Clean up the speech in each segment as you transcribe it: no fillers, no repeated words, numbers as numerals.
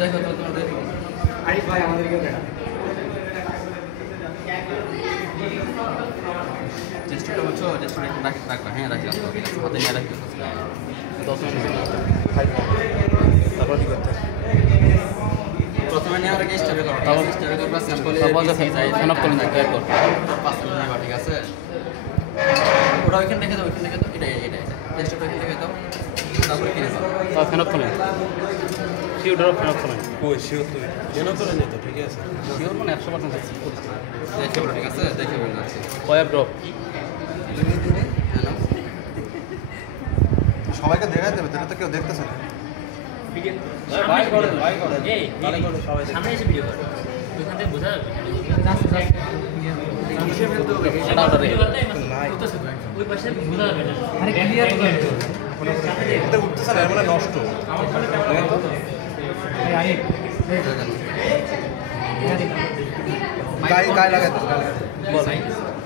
দেখো তো তোমাদের আরিফ ভাই আমাদেরকেও দেখা চেষ্টাটা হচ্ছে চেষ্টাটা রাখবা হ্যাঁ রাখি হাতে নিয়ে রাখি 10 মিনিট তারপর কি করতে প্রথমে নেওয়ার আগে স্টার্ট করো তারপর স্টার্ট করবা স্যাম্পলে ফ্যান অফ করুন তৈরি করো 5 মিনিট নেবা ঠিক আছে ওটা ওইখানে রেখে দাও এটা চেষ্টাটা ওইখানে রেখে দাও তারপরে কি নেবা তারপর ফ্যান অফ করুন শিওর ফ্যান অফ করুন ওই শিওর তুই কেন করে নিত ঠিক আছে শিওর মানে 100% আছে দেখে বলো ঠিক আছে দেখে বলো আছে কয়েক ড্রপ সবাইকে দেখা দেবে তাহলে তো কেউ দেখতেছে না সামনে এসে ভিডিও করো ওইখান থেকে বোঝা যাবে ওই পাশে বোঝা যাবে না আরে ক্লিয়ার এটা উঠতেছে না মানে নষ্ট গায়ে লাগাতে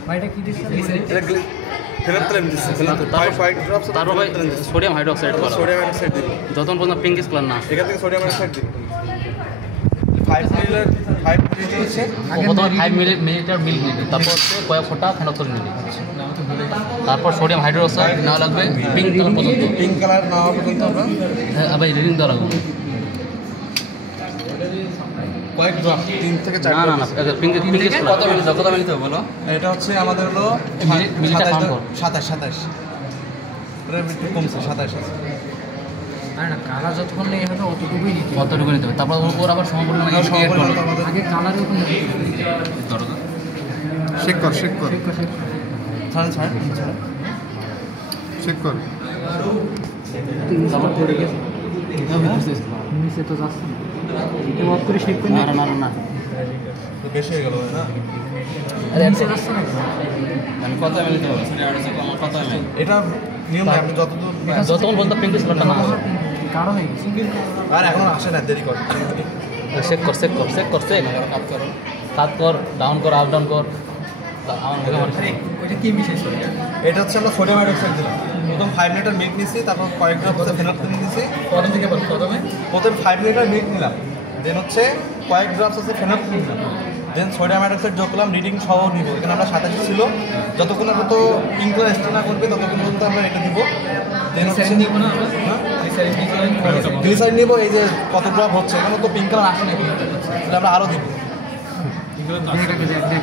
ভাইটা কি দিচ্ছে এটা ফেনাপ্থলিন দিচ্ছে ফাইভ ড্রপস তারপর ভাই সোডিয়াম হাইড্রোক্সাইড করা সোডিয়াম হাইড্রোক্সাইড দিবে যতক্ষণ পর্যন্ত পিঙ্কিশ কালার না এখান থেকে সোডিয়াম হাইড্রোক্সাইড দিবে 5 মিলি হচ্ছে প্রথমে 5 মিলিলিটার মিল্ক নিবে তারপর হচ্ছে কয়েক ফোঁটা ফেনক্সিলিন নিবে তারপর সোডিয়াম হাইড্রোক্সাইড নেওয়া লাগবে পিঙ্ক কালার পর্যন্ত পিঙ্ক কালার না হওয়া পর্যন্ত আমরা আবার রিডিং দেওয়া লাগবে কয়েক ড্রপ 3 থেকে 4 না পিঙ্কিশ কত মিনিট বলো এটা হচ্ছে আমাদের হলো মিলিটা কাউন্ট কর 27 এটা একটু কমছে 27 আছে আর না কালার যতক্ষণ নেই হবে অতটুকুই নিতে কতটুকু নিতে হবে তারপর ওর আবার সম্পূর্ণ আগে কালারের উপর চেক কর ছাড় চেক কর তারপর পড়ে গেছে নিচে তো যাচ্ছে না এটা অফ করে শেক করে না তো বেশি হয়ে গেল না আরে নিচে যাচ্ছে না আমি কত মিনিট হবে কত মিনিট এটা নিয়ম আপনি যতদূর যতক্ষণ পর্যন্ত পিঙ্কিশ কালারটা না আসে কারো হয়ে গেছে আর এখন আসে না দেরি কর চেক কর কাট কর ডাউন কর আপ ডাউন কর আমার ওইটা কি মিশাই এটা হচ্ছে আমরা সোডিয়াম হাইড্রোক্সাইড দিলাম প্রথম 5 লিটার মিল্ক নিছি তারপর কয়েক ড্রপ হচ্ছে ফেনক্সিলিন নিছি প্রথম থেকে বল প্রথম 5 লিটার মিল্ক নিলাম দেন হচ্ছে কয়েক ড্রপস আছে ফেনক্সিলিন নিলাম দেন সোডিয়াম হাইড্রোক্সাইড যোগ করলাম রিডিং সহ নিব এখানে আমরা 27 ছিল যতক্ষণ না তো পিঙ্ক কালার স্টে না করবে ততক্ষণ পর্যন্ত আমরা এটা দিব দেন হচ্ছে নিব না গ্লিসারিন নিব এই যে কত ড্রপ হচ্ছে এখানে তো পিঙ্ক কালার আসে না সেটা আমরা আরও দিব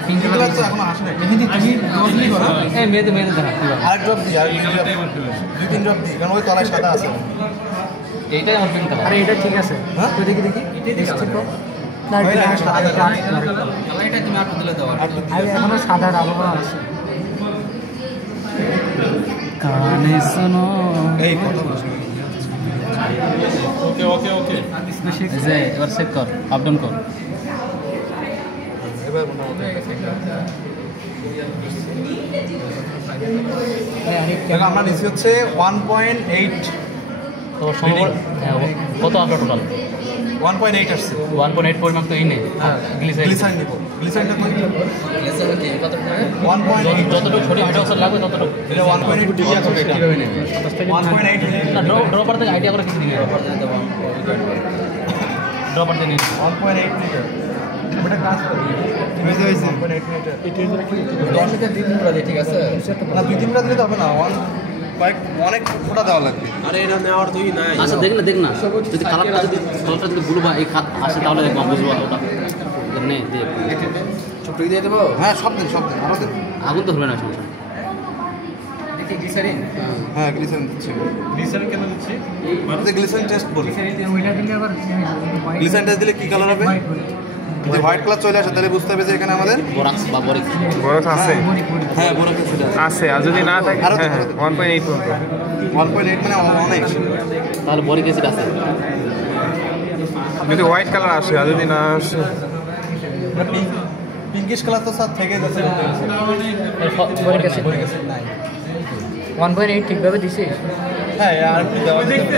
পিঙ্ক কালার তো এখনো আসে না মেহেদি তুমি রোজলি করো এই মেয়েদের দেখা আরেক ড্রপ দিই আর 2-3 ড্রপ দিই কারণ ওই তলায় সাদা আছে এইটাই আমার পিঙ্ক কালার আরে এটা ঠিক আছে হ্যাঁ তো দেখি এটাই দেখছি তো না ওই না, সাদা কালার। এটা তুমি আর দিলে দাও আর আরে এখনো সাদার আবহাওয়া আছে কানে শোনো এই কত বছর ওকে যে এবার চেক কর আপ ডাউন কর এবার মোটামুটি দেখো আমরা নিচে হচ্ছে 1.8 তো সম্ভব কত আসলো টোটাল 1.8 আসছে 1.8 পরিমাণ তো এই নেই গ্লিসারিন নিব গ্লিসারিনটা কই 1.8 যতটুকু সোডিয়াম হাইড্রোক্সাইড লাগবে ততটুকু এটা 1.8 দিয়ে আছে কিভাবে নেবে 1.8 না ড্রপার থেকে আইডিয়া করে কিছু দিবে ড্রপার থেকে নিয়ে 1.8 লিটার এটা কাজ করে হয়েছে 1.8 লিটার দশটা দিন পুরো ঠিক আছে না 2-3টা দিলে তো হবে না অনেক ফোঁটা দেওয়া লাগবে আরে এটা নেওয়ার তুই নাই আচ্ছা দেখ না যদি কালারটা যদি ব্লু বা এই আসে তাহলে দেখবো বুঝবো ওটা নেই দেখ ছোট দিয়ে দেবো হ্যাঁ সব দিন আরও দিন আগুন তো ধরবে না সমস্যা দেখি গ্লিসারিন হ্যাঁ গ্লিসারিন দিচ্ছি গ্লিসারিন কেন দিচ্ছি আপনি গ্লিসারিন টেস্ট করুন ওইটা দিলে আবার গ্লিসারিন টেস্ট দিলে কি কালার হবে যদি হোয়াইট কালার চলে আসে তাহলে বুঝতে হবে যে এখানে আমাদের বরাক্স বা বরিক্স বরফ আছে হ্যাঁ বড় কিছু আছে আর যদি না থাকে আরো হ্যাঁ 1.8 পর্যন্ত 1.8 মানে অনেক তাহলে বরিক অ্যাসিড আছে যদি হোয়াইট কালার আসে আর যদি না আসে পিঙ্কিশ কালার তো স্যার থেকে যাচ্ছে বরিক অ্যাসিড নাই 1.8 ঠিকভাবে দিছিস হ্যাঁ আর একটু দেওয়া দেখতে